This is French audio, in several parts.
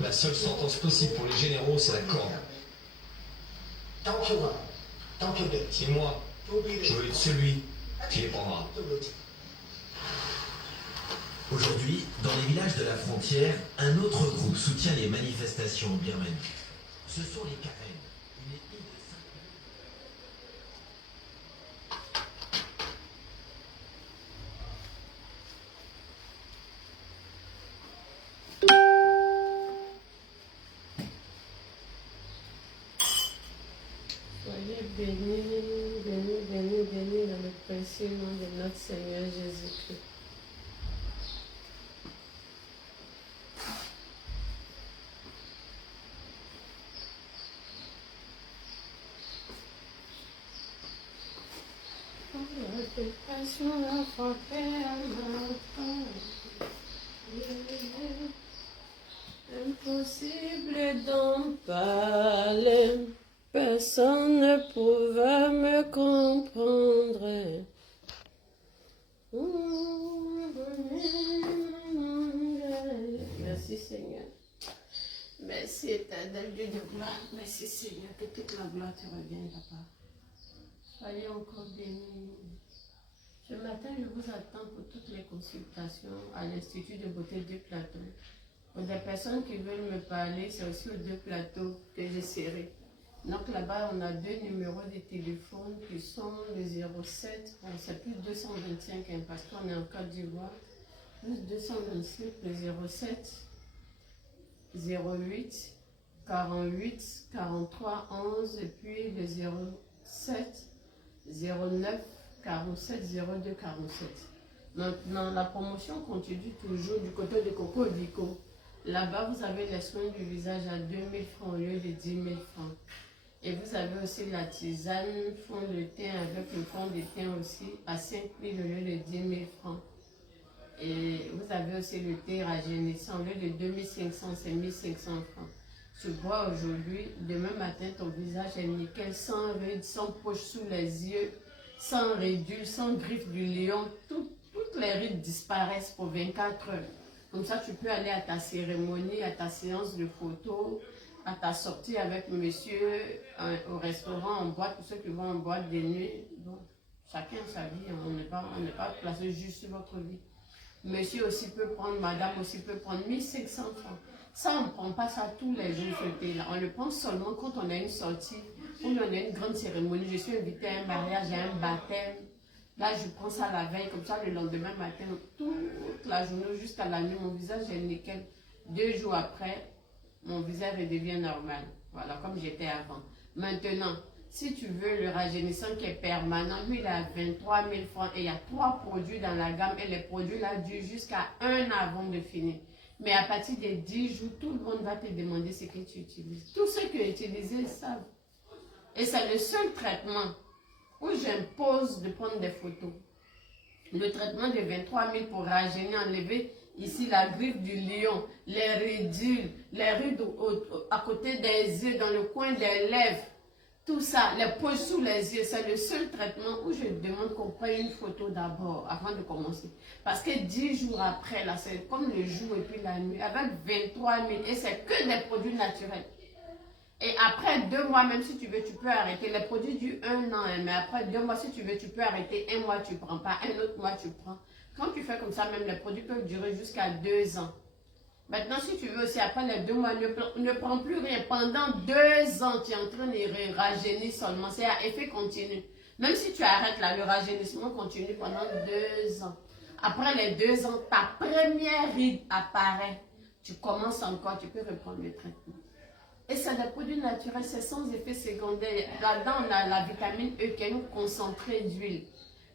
La seule sentence possible pour les généraux, c'est la corde. Et moi, je veux être celui qui les prendra. Aujourd'hui, dans les villages de la frontière, un autre groupe soutient les manifestations en Birmanie. Ce sont les Karen, une ethnie de 5 Soyez bénis, bénis, bénis, bénis dans le précieux nom de notre Seigneur Jésus-Christ. Impossible d'en parler, personne ne pouvait me comprendre. Merci Seigneur. Merci éternel Dieu de gloire. Merci Seigneur, que toute la gloire te revienne, Papa. Soyez encore bénis. Ce matin, je vous attends pour toutes les consultations à l'Institut de beauté du plateau. Pour des personnes qui veulent me parler, c'est aussi aux 2 plateaux que j'essaierai. Donc là-bas, on a 2 numéros de téléphone qui sont le 07, bon, c'est plus 225 hein, parce qu'on est en Côte d'Ivoire, plus 225, le 07, 08, 48, 43, 11 et puis le 07, 09, 47, 02, 47. Maintenant, la promotion continue toujours du côté de Coco Vico. Là-bas, vous avez les soins du visage à 2000 francs au lieu de 10 000 francs. Et vous avez aussi la tisane, fond de teint avec le fond de teint aussi à 5 000 au lieu de 10 000 francs. Et vous avez aussi le thé rajeunissant, au lieu de 2500, c'est 1500 francs. Tu bois aujourd'hui, demain matin, ton visage est nickel, sans rides, sans poche sous les yeux, sans ridules, sans griffes du lion. Toutes les rides disparaissent pour 24 heures. Comme ça, tu peux aller à ta cérémonie, à ta séance de photos, à ta sortie avec monsieur, au restaurant, en boîte, pour ceux qui vont en boîte de nuit. Bon, chacun sa vie, on n'est pas placé juste sur votre vie. Monsieur aussi peut prendre, madame aussi peut prendre 1500 francs. Ça, on ne prend pas ça tous les jours, ce thé-là. On le prend seulement quand on a une sortie, ou on a une grande cérémonie. Je suis invitée à un mariage, à un baptême. Là, je prends ça la veille, comme ça, le lendemain matin, toute la journée jusqu'à la nuit, mon visage est nickel. 2 jours après, mon visage redevient normal. Voilà, comme j'étais avant. Maintenant, si tu veux le rajeunissant qui est permanent, lui, il est à 23 000 francs et il y a 3 produits dans la gamme et les produits là durent jusqu'à 1 an avant de finir. Mais à partir des 10 jours, tout le monde va te demander ce que tu utilises. Tous ceux qui ont utilisé savent. Et c'est le seul traitement où j'impose de prendre des photos. Le traitement de 23 000 pour rajeunir, enlever ici la griffe du lion, les ridules, les rides à côté des yeux, dans le coin des lèvres, tout ça, les poches sous les yeux, c'est le seul traitement où je demande qu'on prenne une photo d'abord, avant de commencer. Parce que 10 jours après, là, c'est comme le jour et puis la nuit, avec 23 000, et c'est que des produits naturels. Et après 2 mois, même si tu veux, tu peux arrêter. Les produits durent 1 an, hein, mais après 2 mois, si tu veux, tu peux arrêter. 1 mois, tu ne prends pas. Un autre mois, tu prends. Quand tu fais comme ça, même les produits peuvent durer jusqu'à 2 ans. Maintenant, si tu veux aussi, après les 2 mois, ne prends plus rien. Pendant 2 ans, tu es en train de rajeunir seulement. C'est à effet continu. Même si tu arrêtes là, le rajeunissement continue pendant 2 ans. Après les 2 ans, ta première ride apparaît. Tu commences encore, tu peux reprendre le traitement. Et c'est des produits naturels, c'est sans effet secondaire. Là-dedans, on a la vitamine E qui est une concentrée d'huile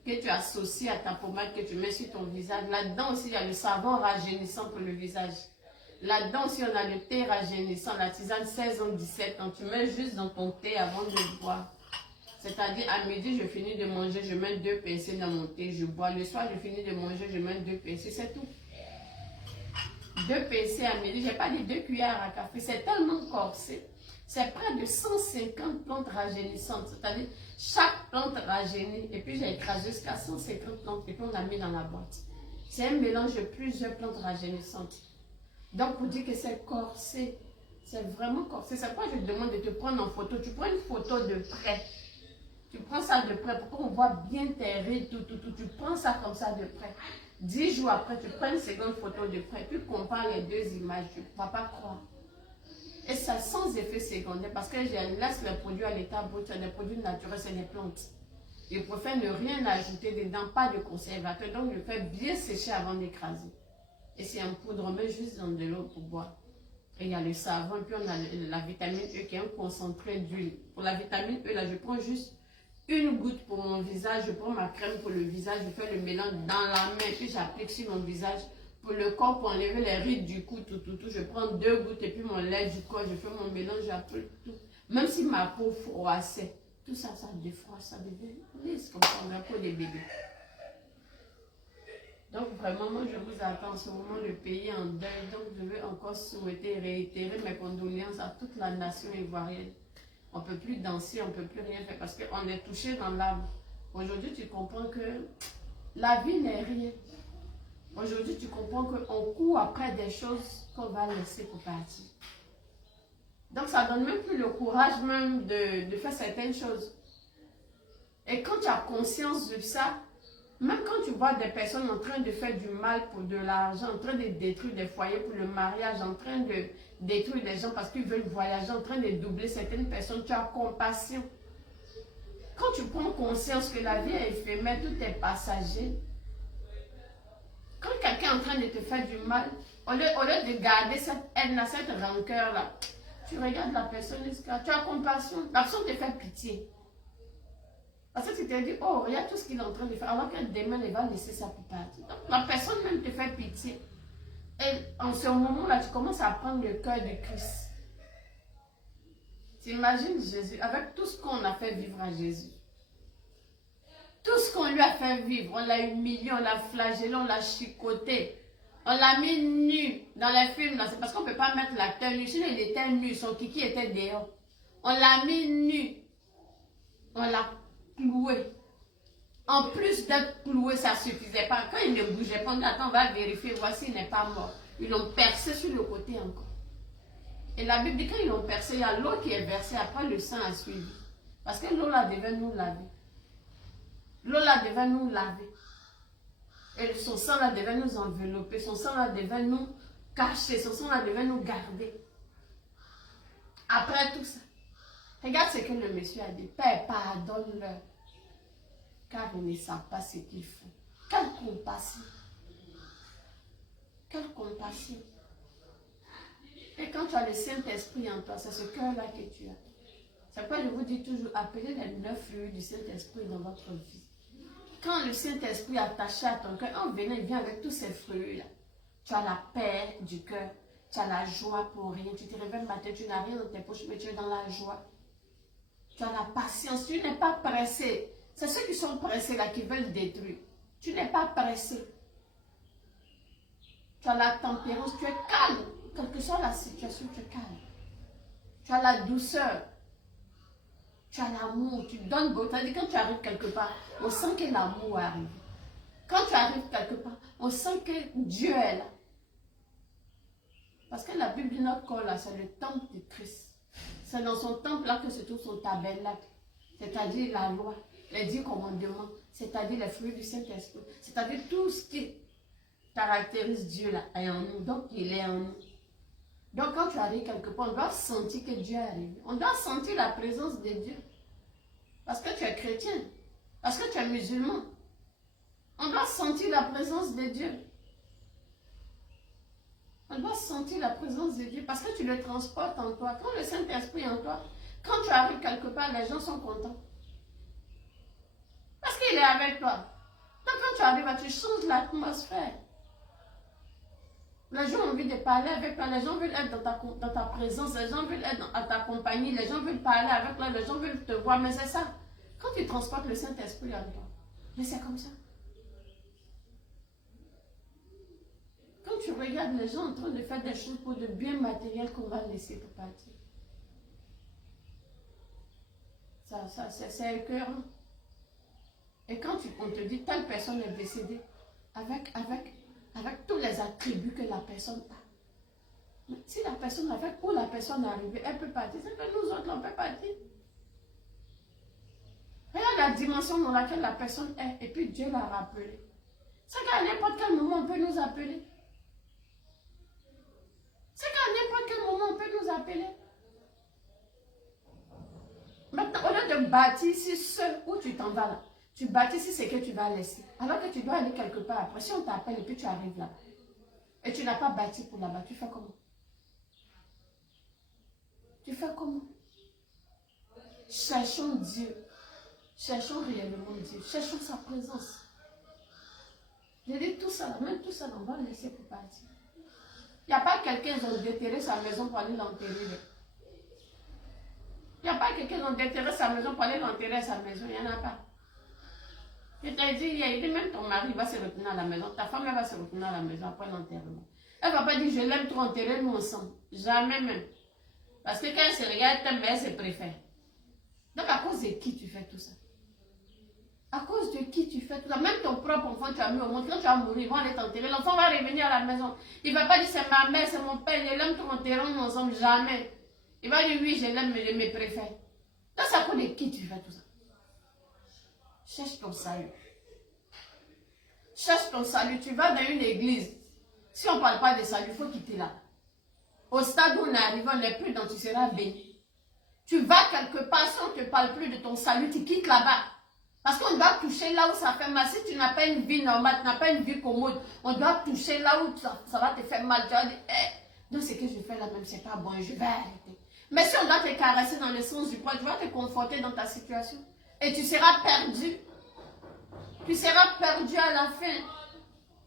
que tu associes à ta pommade que tu mets sur ton visage. Là-dedans aussi, il y a le savon rajeunissant pour le visage. Là-dedans aussi, on a le thé rajeunissant, la tisane 16 ans, 17 ans. Tu mets juste dans ton thé avant de boire. C'est-à-dire, à midi, je finis de manger, je mets 2 pincées dans mon thé, je bois. Le soir, je finis de manger, je mets 2 pincées, c'est tout. 2 pincées à midi, j'ai pas dit 2 cuillères à café, c'est tellement corsé. C'est près de 150 plantes rajeunissantes, c'est-à-dire chaque plante rajeunit. Et puis j'ai écrasé jusqu'à 150 plantes et puis on a mis dans la boîte. C'est un mélange de plusieurs plantes rajeunissantes. Donc, pour dire que c'est corsé, c'est vraiment corsé. C'est pourquoi je te demande de te prendre en photo. Tu prends une photo de près. Tu prends ça de près pour qu'on voit bien tes rides, tout. Tu prends ça comme ça de près. 10 jours après, tu prends une seconde photo de près. Puis compare les deux images. Tu ne vas pas croire. Et ça sans effet secondaire. Parce que je laisse les produits à l'état brut. C'est des produits naturels, c'est des plantes. Je préfère ne rien ajouter dedans, pas de conservateur. Donc, je fais bien sécher avant d'écraser. Et c'est en poudre, on met juste dans de l'eau pour boire. Et il y a le savon, puis on a la vitamine E qui est un concentré d'huile. Pour la vitamine E, là, je prends juste une goutte pour mon visage. Je prends ma crème pour le visage, je fais le mélange dans la main, puis j'applique sur mon visage. Pour le corps, pour enlever les rides du cou, tout. Je prends 2 gouttes et puis mon lait du corps, je fais mon mélange, j'applique tout. Même si ma peau froissait. Tout ça, ça défroisse, ça devient lisse comme ça, on a la peau des bébés. Donc vraiment, moi je vous attends en ce moment, le pays en deuil. Donc je veux encore souhaiter, réitérer mes condoléances à toute la nation ivoirienne. On ne peut plus danser, on ne peut plus rien faire parce qu'on est touché dans l'âme. Aujourd'hui, tu comprends que la vie n'est rien. Aujourd'hui, tu comprends qu'on court après des choses qu'on va laisser pour partir. Donc, ça ne donne même plus le courage même de faire certaines choses. Et quand tu as conscience de ça, même quand tu vois des personnes en train de faire du mal pour de l'argent, en train de détruire des foyers pour le mariage, en train de détruire des gens parce qu'ils veulent voyager, en train de doubler certaines personnes, tu as compassion. Quand tu prends conscience que la vie est éphémère, tout est passager, quand quelqu'un est en train de te faire du mal, au lieu de garder cette haine-là, cette rancœur-là, tu regardes la personne, tu as compassion, la personne te fait pitié. Parce que tu te dis, oh, regarde tout ce qu'il est en train de faire, alors que demain, il va laisser ça pour partir. Donc, la personne même te fait pitié. Et en ce moment-là, tu commences à prendre le cœur de Christ. Tu imagines Jésus, avec tout ce qu'on a fait vivre à Jésus. Tout ce qu'on lui a fait vivre, on l'a humilié, on l'a flagellé, on l'a chicoté. On l'a mis nu dans les films, là. C'est parce qu'on ne peut pas mettre l'acteur nu. Sinon, il était nu, son kiki était dehors. On l'a mis nu. On l'a cloué. En plus d'être cloué, ça ne suffisait pas. Quand il ne bougeait pas, on dit, attends, on va vérifier, voici, il n'est pas mort. Ils l'ont percé sur le côté encore. Et la Bible dit, quand ils l'ont percé, il y a l'eau qui est versée, après le sang a suivi. Parce que l'eau là devait nous laver. L'eau là devait nous laver. Et son sang là devait nous envelopper, son sang là devait nous cacher, son sang là devait nous garder. Après tout ça, regarde ce que le monsieur a dit. Père, pardonne-leur, car ils ne savent pas ce qu'ils font. Quelle compassion. Quelle compassion. Et quand tu as le Saint-Esprit en toi, c'est ce cœur-là que tu as. C'est pourquoi je vous dis toujours, appelez les 9 fruits du Saint-Esprit dans votre vie. Quand le Saint-Esprit est attaché à ton cœur, en venant, il vient avec tous ces fruits-là. Tu as la paix du cœur, tu as la joie pour rien. Tu te réveilles le matin, tu n'as rien dans tes poches, mais tu es dans la joie. Tu as la patience, tu n'es pas pressé. C'est ceux qui sont pressés là qui veulent détruire. Tu n'es pas pressé. Tu as la tempérance, tu es calme. Quelle que soit la situation, tu es calme. Tu as la douceur. Tu as l'amour, tu donnes beau. C'est-à-dire quand tu arrives quelque part, on sent que l'amour arrive. Quand tu arrives quelque part, on sent que Dieu est là. Parce que la Bible dit notre corps là, c'est le temple de Christ. C'est dans son temple là que se trouve son tabernacle. C'est-à-dire la loi, les 10 commandements, c'est-à-dire les fruits du Saint-Esprit, c'est-à-dire tout ce qui caractérise Dieu là est en nous. Donc il est en nous. Donc quand tu arrives quelque part, on doit sentir que Dieu arrive. On doit sentir la présence de Dieu. Parce que tu es chrétien. Parce que tu es musulman. On doit sentir la présence de Dieu. On doit sentir la présence de Dieu parce que tu le transportes en toi. Quand le Saint-Esprit est en toi, quand tu arrives quelque part, les gens sont contents. Parce qu'il est avec toi. Donc quand tu arrives, tu changes l'atmosphère. Les gens ont envie de parler avec toi, les gens veulent être dans ta présence, les gens veulent être à ta compagnie, les gens veulent parler avec toi, les gens veulent te voir, mais c'est ça. Quand tu transportes le Saint-Esprit en toi, mais c'est comme ça. Quand tu regardes les gens en train de faire des choses pour de biens matériels qu'on va laisser pour partir. C'est écœurant. Et quand on te dit telle personne est décédée, avec avec tous les attributs que la personne a. Mais si la personne avec où la personne est arrivée, elle peut partir, c'est que nous autres, on peut partir. Regarde la dimension dans laquelle la personne est, et puis Dieu l'a rappelé. C'est qu'à n'importe quel moment, on peut nous appeler. C'est qu'à n'importe quel moment, on peut nous appeler. Maintenant, au lieu de bâtir sur ce où tu t'en vas là, tu bâtis sur ce que tu vas laisser. Alors que tu dois aller quelque part après. Si on t'appelle et puis tu arrives là, et tu n'as pas bâti pour là-bas, tu fais comment? Tu fais comment? Cherchons Dieu. Cherchons réellement Dieu. Cherchons sa présence. Je dis tout ça, même tout ça, on va le laisser pour partir. Il n'y a pas quelqu'un qui a déterré sa maison pour aller l'enterrer. Il n'y a pas quelqu'un qui a déterré sa maison pour aller l'enterrer à sa maison. Il n'y en a pas. Je t'ai dit, il dit même ton mari va se retourner à la maison. Ta femme elle va se retourner à la maison après l'enterrement. Elle ne va pas dire, je l'aime trop enterrer, nous ensemble. Jamais même. Parce que quand elle se regarde, elle t'aime, elle se préfère. Donc à cause de qui tu fais tout ça? À cause de qui tu fais tout ça? Même ton propre enfant, tu as mis au monde. Quand tu vas mourir, ils vont aller t'enterrer. L'enfant va revenir à la maison. Il ne va pas dire, c'est ma mère, c'est mon père, je l'aime trop enterrer, nous ensemble. Jamais. Il va dire, oui, je l'aime, mais je me préfère. Donc c'est à cause de qui tu fais tout ça? Cherche ton salut. Cherche ton salut. Tu vas dans une église. Si on ne parle pas de salut, il faut quitter là. Au stade où on est arrivé, on n'est plus dans tu seras béni. Tu vas quelque part, si on ne te parle plus de ton salut, tu quittes là-bas. Parce qu'on doit toucher là où ça fait mal. Si tu n'as pas une vie normale, tu n'as pas une vie commode, on doit toucher là où ça va te faire mal. Tu vas dire, donc ce que je fais là même, c'est pas bon, je vais arrêter. Mais si on doit te caresser dans le sens du poil, tu vas te conforter dans ta situation. Et tu seras perdu. Tu seras perdu à la fin.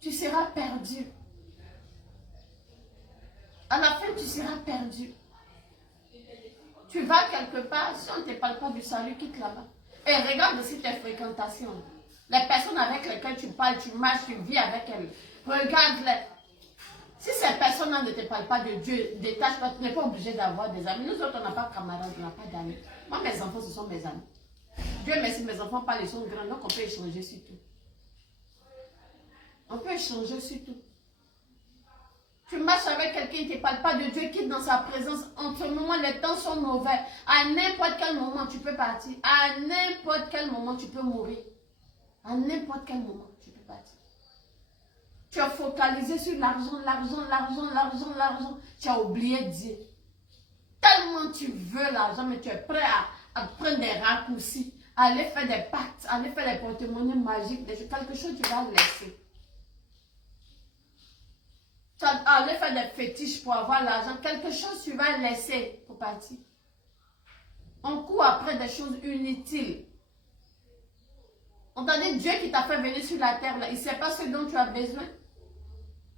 Tu seras perdu. À la fin, tu seras perdu. Tu vas quelque part, si on ne te parle pas du salut, quitte là-bas. Et regarde aussi tes fréquentations. Les personnes avec lesquelles tu parles, tu marches, tu vis avec elles. Regarde-les. Si ces personnes-là ne te parlent pas de Dieu, détache-toi, tu n'es pas obligé d'avoir des amis. Nous autres, on n'a pas de camarades, on n'a pas d'amis. Moi, mes enfants, ce sont mes amis. Dieu merci, mes enfants parlent, ils sont grands, donc on peut échanger sur tout. On peut échanger sur tout. Tu marches avec quelqu'un qui ne te parle pas de Dieu, quitte dans sa présence. En ce moment, les temps sont mauvais. À n'importe quel moment, tu peux partir. À n'importe quel moment, tu peux mourir. À n'importe quel moment, tu peux partir. Tu as focalisé sur l'argent, l'argent, l'argent, l'argent, l'argent. Tu as oublié Dieu. Tellement tu veux l'argent, mais tu es prêt à prendre des raccourcis, à aller faire des pactes, à aller faire des porte-monnaies magiques, quelque chose tu vas laisser. Tu vas aller faire des fétiches pour avoir l'argent, quelque chose tu vas laisser pour partir. On court après des choses inutiles. On t'a dit Dieu qui t'a fait venir sur la terre, là, il ne sait pas ce dont tu as besoin.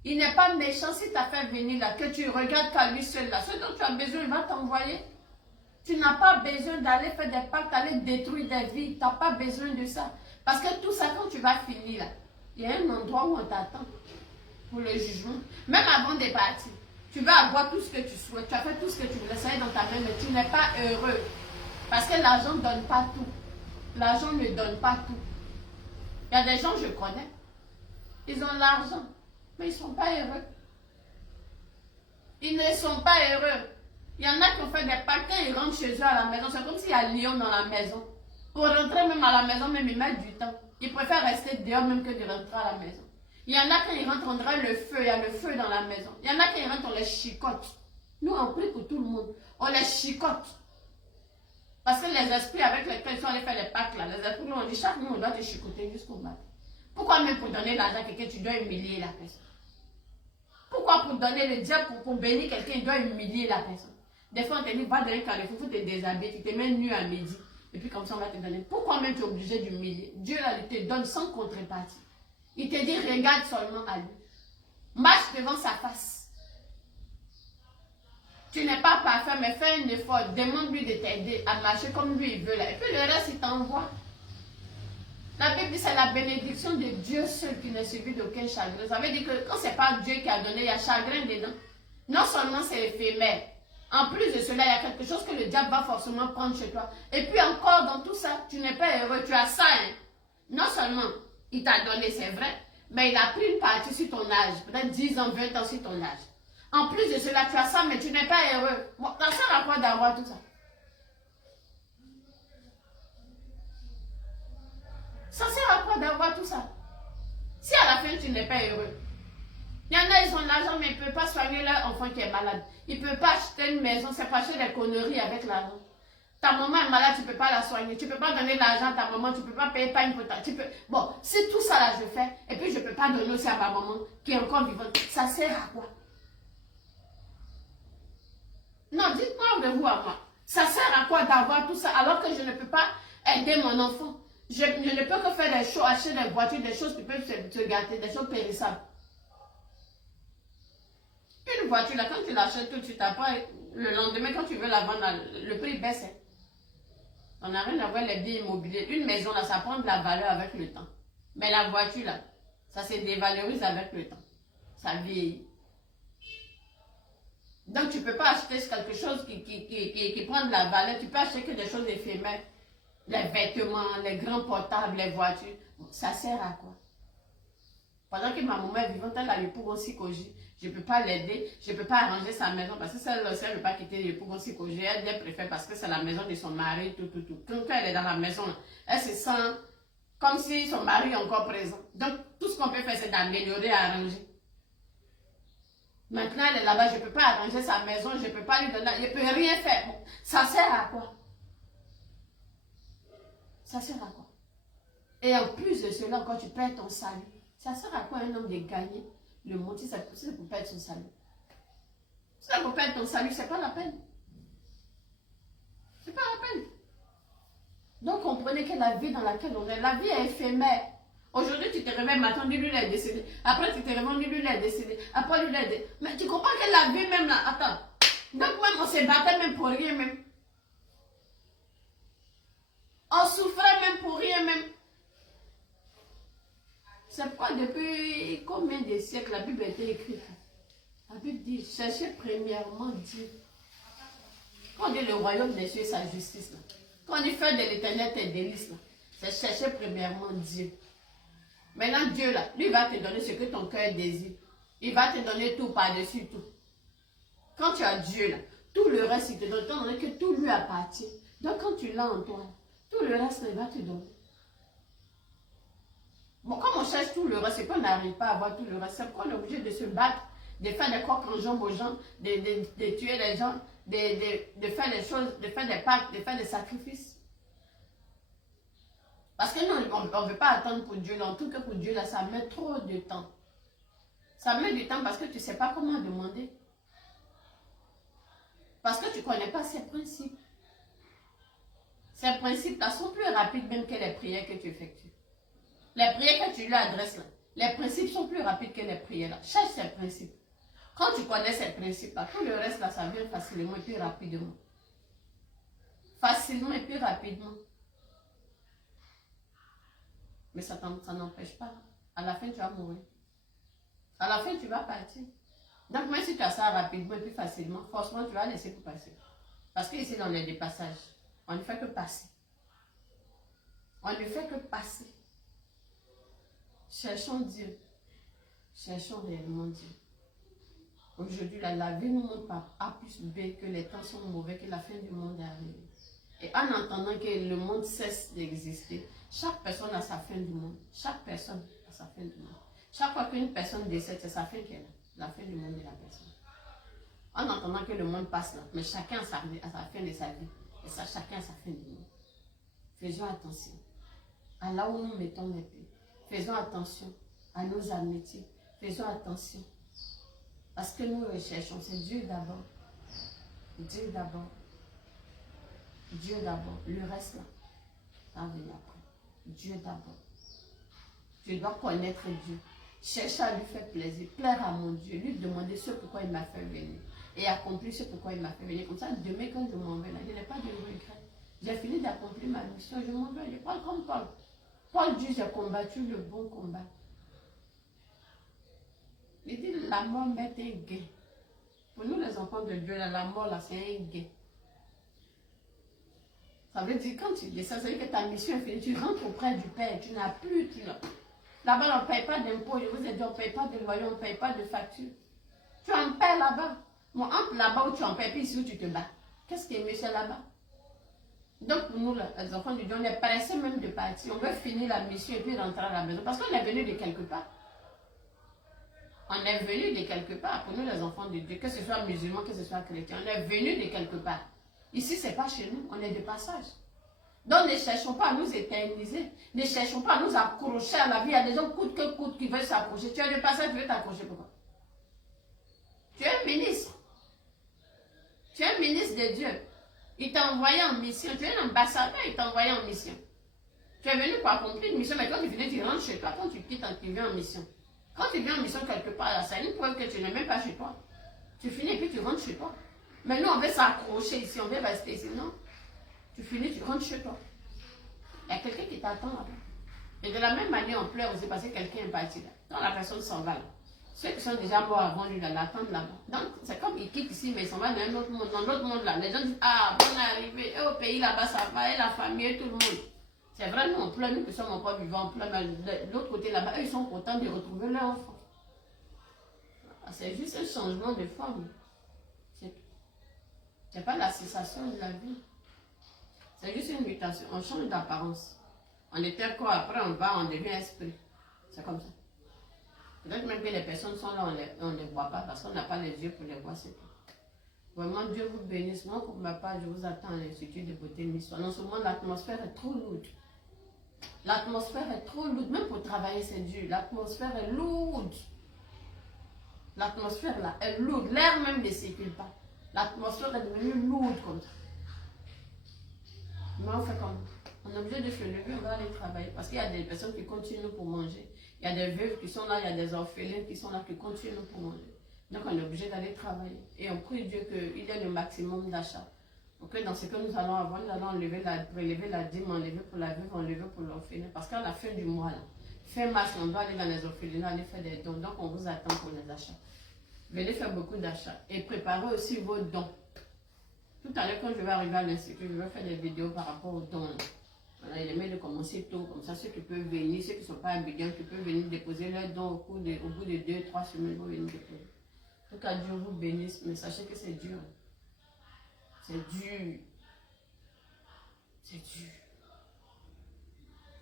Il n'est pas méchant si t'a fait venir là, que tu regardes qu'à lui seul là. Ce dont tu as besoin, il va t'envoyer. Tu n'as pas besoin d'aller faire des pactes, d'aller détruire des vies. Tu n'as pas besoin de ça. Parce que tout ça, quand tu vas finir là, il y a un endroit où on t'attend pour le jugement. Même avant de partir, tu vas avoir tout ce que tu souhaites. Tu as fait tout ce que tu voulais, ça est dans ta main, mais tu n'es pas heureux. Parce que l'argent ne donne pas tout. L'argent ne donne pas tout. Il y a des gens, je connais, ils ont l'argent, mais ils ne sont pas heureux. Ils ne sont pas heureux. Il y en a qui ont fait des pactes, quand ils rentrent chez eux à la maison, c'est comme s'il y a un lion dans la maison. Pour rentrer même à la maison, même ils mettent du temps. Ils préfèrent rester dehors même que de rentrer à la maison. Il y en a quand ils rentrent, on dirait le feu, il y a le feu dans la maison. Il y en a quand ils rentrent, on les chicote. Nous, on prie pour tout le monde. On les chicote. Parce que les esprits avec lesquels ils sont allés faire les pactes, là, les esprits nous ont dit, chaque mois, on doit te chicoter jusqu'au matin. Pourquoi même pour donner l'argent à quelqu'un, tu dois humilier la personne? Pourquoi pour donner le diable, pour bénir quelqu'un, il doit humilier la personne? Des fois, on te dit, va dans un carrefour, il faut te déshabiller, tu te mets nu à midi. Et puis comme ça, on va te donner. Pourquoi même tu es obligé d'humilier? Dieu, là, il te donne sans contrepartie. Il te dit, regarde seulement à lui. Marche devant sa face. Tu n'es pas parfait, mais fais un effort. Demande-lui de t'aider à marcher comme lui, il veut là. Et puis le reste, il t'envoie. La Bible dit c'est la bénédiction de Dieu seul qui n'est suivie d'aucun chagrin. Ça veut dire que quand ce n'est pas Dieu qui a donné, il y a chagrin dedans. Non seulement c'est éphémère. En plus de cela, il y a quelque chose que le diable va forcément prendre chez toi. Et puis encore, dans tout ça, tu n'es pas heureux. Tu as ça. Hein? Non seulement il t'a donné, c'est vrai, Mais il a pris une partie sur ton âge, peut-être 10 ans, 20 ans sur ton âge. En plus de cela, tu as ça, mais tu n'es pas heureux. Bon, ça sert à quoi d'avoir tout ça? Ça sert à quoi d'avoir tout ça? Si à la fin, tu n'es pas heureux. Il y en a, ils ont de l'argent, mais ils ne peuvent pas soigner leur enfant qui est malade. Ils ne peuvent pas acheter une maison, c'est pas acheter des conneries avec l'argent. Ta maman est malade, tu ne peux pas la soigner. Tu ne peux pas donner de l'argent à ta maman, tu ne peux pas payer pas une potable. Bon, si tout ça là je fais, et puis je ne peux pas donner aussi à ma maman qui est encore vivante, ça sert à quoi? Non, dites-moi de vous à moi. Ça sert à quoi d'avoir tout ça alors que je ne peux pas aider mon enfant? Je ne peux que faire des choses, acheter des voitures, des choses qui peuvent se gâter, des choses périssables. Une voiture, là, quand tu l'achètes tout de suite, après, le lendemain, quand tu veux la vendre, le prix baisse. Hein. On n'a rien à voir les biens immobiliers. Une maison, là, ça prend de la valeur avec le temps. Mais la voiture, là, ça se dévalorise avec le temps. Ça vieillit. Donc, tu ne peux pas acheter quelque chose qui prend de la valeur. Tu peux acheter que des choses éphémères. Les vêtements, les grands portables, les voitures. Ça sert à quoi? Pendant que ma maman est vivante, elle a le pour psychologie. Je ne peux pas l'aider, je ne peux pas arranger sa maison parce que si elle ne veut pas quitter le pour psychologie, elle préfère parce que c'est la maison de son mari, tout. Quand elle est dans la maison, elle se sent comme si son mari est encore présent. Donc, tout ce qu'on peut faire, c'est d'améliorer, arranger. Maintenant, elle est là-bas, je ne peux pas arranger sa maison, je ne peux pas lui donner, je ne peux rien faire. Bon, ça sert à quoi? Ça sert à quoi? Et en plus de cela, quand tu perds ton salut, ça sert à quoi un homme de gagner le monde si c'est pour perdre son salut? Si c'est pour perdre ton salut, c'est pas la peine. C'est pas la peine. Donc comprenez que la vie dans laquelle on est, la vie est éphémère. Aujourd'hui, tu te réveilles, matin, lui est décédé. Après, tu te réveilles, lui est décédé. Après, lui est décédé. Mais tu comprends que la vie même là, attends. Donc même, on se battait même pour rien même. On souffrait même pour rien même. C'est pourquoi depuis combien de siècles la Bible a été écrite? La Bible dit, cherchez premièrement Dieu. Quand on dit le royaume des cieux et sa justice, là. Quand on dit faire de l'éternel tes délices, c'est chercher premièrement Dieu. Maintenant Dieu là, lui va te donner ce que ton cœur désire. Il va te donner tout par-dessus tout. Quand tu as Dieu là, tout le reste il te donne, étant donné que tout lui appartient. Donc quand tu l'as en toi, tout le reste il va te donner. Bon, comme on cherche tout le reste, c'est qu'on n'arrive pas à avoir tout le reste. C'est qu'on est obligé de se battre, de faire des coques en jambes aux gens, de tuer les gens, de faire des choses, de faire des pactes, de faire des sacrifices. Parce que nous, on ne veut pas attendre pour Dieu. En tout cas, pour Dieu, là, ça met trop de temps. Ça met du temps parce que tu ne sais pas comment demander. Parce que tu ne connais pas ses principes. Ces principes-là sont plus rapides même que les prières que tu effectues. Les prières que tu lui adresses là, les principes sont plus rapides que les prières là. Cherche ces principes. Quand tu connais ces principes là, tout le reste là, ça vient facilement et plus rapidement. Facilement et plus rapidement. Mais ça n'empêche pas. À la fin, tu vas mourir. À la fin, tu vas partir. Donc, même si tu as ça rapidement et plus facilement, forcément, tu vas laisser pour passer. Parce que ici, dans les dépassages, on ne fait que passer. On ne fait que passer. Cherchons Dieu. Cherchons réellement Dieu. Aujourd'hui, la vie nous montre par A plus B que les temps sont mauvais, que la fin du monde est arrivée. Et en entendant que le monde cesse d'exister, chaque personne a sa fin du monde. Chaque personne a sa fin du monde. Chaque fois qu'une personne décède, c'est sa fin qu'elle a. La fin du monde de la personne. En entendant que le monde passe là, mais chacun a sa fin de sa vie. Et ça, chacun a sa fin du monde. Faisons attention à là où nous mettons les pieds. Faisons attention à nos amitiés. Faisons attention. Parce que nous recherchons, c'est Dieu d'abord. Dieu d'abord. Dieu d'abord. Le reste là, ça va venir après. Dieu d'abord. Tu dois connaître Dieu. Chercher à lui faire plaisir. Plaire à mon Dieu. Lui demander ce pourquoi il m'a fait venir. Et accomplir ce pourquoi il m'a fait venir. Comme ça, demain quand je m'en vais là, je n'ai pas de regret. J'ai fini d'accomplir ma mission. Je m'en vais. Je parle comme Paul. Paul dit, j'ai combattu le bon combat. Il dit, la mort m'est un gain. Pour nous, les enfants de Dieu, la mort, là, c'est un gain. Ça veut dire, quand tu dis ça, ça veut dire que ta mission est finie. Tu rentres auprès du Père. Tu n'as plus, Là-bas, on ne paye pas d'impôts. Je vous ai dit, on ne paye pas de loyer, on ne paye pas de facture. Tu en paies là-bas. Moi, entre là-bas où tu en paies, puis ici où tu te bats. Qu'est-ce qui est mieux, c'est là-bas? Donc, pour nous, là, les enfants de Dieu, on est pressés même de partir. On veut finir la mission et puis rentrer à la maison. Parce qu'on est venu de quelque part. On est venu de quelque part. Pour nous, les enfants de Dieu, que ce soit musulmans, que ce soit chrétiens, on est venu de quelque part. Ici, ce n'est pas chez nous. On est de passage. Donc, ne cherchons pas à nous éterniser. Ne cherchons pas à nous accrocher à la vie. Il y a des gens coûte que coûte qui veulent s'accrocher. Tu es de passage, tu veux t'accrocher pourquoi? Tu es un ministre. Tu es un ministre de Dieu. Il t'a envoyé en mission. Tu es un ambassadeur, il t'a envoyé en mission. Tu es venu pour accomplir une mission, mais quand tu finis, tu rentres chez toi. Quand tu quittes, tu viens en mission. Quand tu viens en mission quelque part, c'est une preuve que tu n'es même pas chez toi. Tu finis et puis tu rentres chez toi. Mais nous, on veut s'accrocher ici, on veut rester ici. Non. Tu finis, tu rentres chez toi. Il y a quelqu'un qui t'attend là-bas. Et de la même manière, on pleure aussi parce que quelqu'un est parti là. Donc la personne s'en va là. Ceux qui sont déjà morts avant lui, là, l'attendent là-bas. Donc, c'est comme ils quittent ici, mais ils s'en vont dans un autre monde. Dans l'autre monde, là, les gens disent, ah, bonne arrivée, et au pays là-bas, ça va, et la famille, et tout le monde. C'est vrai, nous, on pleure, nous qui sommes encore vivants, on pleure, mais de l'autre côté là-bas, eux, ils sont contents de retrouver leur enfant. C'est juste un changement de forme. C'est pas la cessation de la vie. C'est juste une mutation. On change d'apparence. On était corps, après on va, on devient esprit. C'est comme ça. Peut-être même que les personnes sont là, on ne les voit pas parce qu'on n'a pas les yeux pour les voir, c'est tout. Vraiment, Dieu vous bénisse. Moi, pour ma part, je vous attends à l'Institut de beauté Miss. Non seulement l'atmosphère est trop lourde. L'atmosphère est trop lourde. Même pour travailler, c'est dur. L'atmosphère est lourde. L'atmosphère là est lourde. L'air même ne circule pas. L'atmosphère est devenue lourde comme ça. Mais on fait comme on est obligé de se lever, on va aller travailler. Parce qu'il y a des personnes qui continuent pour manger. Il y a des veuves qui sont là, il y a des orphelins qui sont là, qui continuent pour manger. Donc on est obligé d'aller travailler. Et on prie Dieu qu'il y ait le maximum d'achats. Donc dans ce que nous allons avoir, nous allons prélever la dîme, enlever pour la veuve, enlever pour l'orphelin. Parce qu'à la fin du mois, là, fin mars, on doit aller dans les orphelinats, aller faire des dons. Donc on vous attend pour les achats. Venez faire beaucoup d'achats. Et préparez aussi vos dons. Tout à l'heure, quand je vais arriver à l'Institut, je vais faire des vidéos par rapport aux dons. Voilà, il est mieux de commencer tôt, comme ça ceux qui peuvent venir, ceux qui ne sont pas habillés, qui peuvent venir déposer leurs dons au bout de 2-3 semaines, vont venir déposer. En tout cas, Dieu vous bénisse, mais sachez que c'est dur. C'est dur. C'est dur.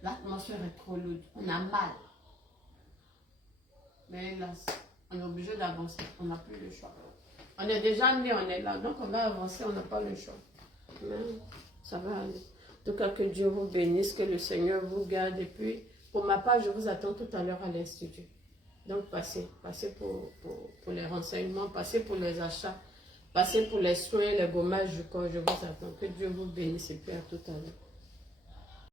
L'atmosphère est trop lourde. On a mal. Mais hélas, on est obligé d'avancer. On n'a plus le choix. On est déjà né, on est là. Donc on va avancer, on n'a pas le choix. Mais ça va aller. En tout cas, que Dieu vous bénisse, que le Seigneur vous garde. Et puis, pour ma part, je vous attends tout à l'heure à l'Institut. Donc, passez pour les renseignements, passez pour les achats, passez pour les soins, les gommages du corps. Je vous attends. Que Dieu vous bénisse et puis à tout à l'heure.